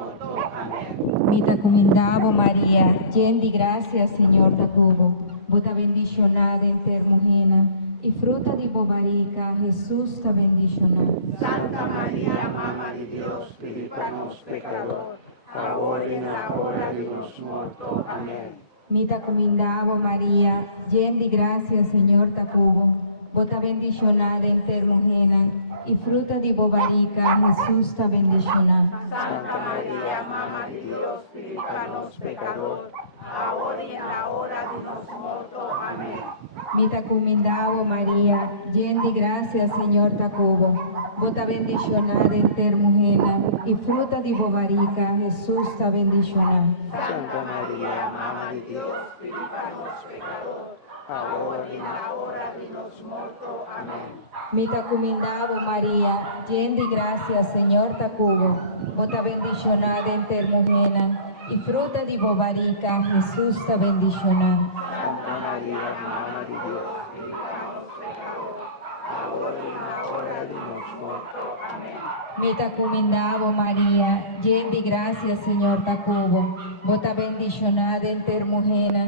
morto. Amén. Mi te comendavo Maria, llena de gracia, Señor te cubo, vos bendicionada entre mujeres, y fruta de tu barriga, Jesús te bendicionado. Santa María, Mamma di Dios, pidi per nos pecador, ahora y en la hora de nuestro muerto. Amén. Mi te comendavo Maria, llena de gracia, Señor te cubo, vos bendicionada entre mujeres, y fruta de tu barriga, Jesús te bendicionado. Santa María, Mamma di Dios, pidi per nos pecador, ahora y en la hora de nuestro muerto. Amén. Mi te comendavo Maria, llena de gracia, Señor te cubo, vos bendicionada entre mujeres, y fruta de tu barriga, Jesús te bendicionado. Santa María, Mamma di Dios, pidi per nos pecador, ahora y en la hora de nuestro muerto. Amén. Mi te comendavo Maria, llena de gracia, Señor te cubo, vos bendicionada entre mujeres, y fruta de tu barriga, Jesús te bendicionado. Santa María, Mamma di Dios, pidi per nos pecador, ahora y en la hora de nuestro muerto. Amén. Mi te comendavo Maria, llena de gracia, Señor te cubo, vos bendicionada entre mujeres,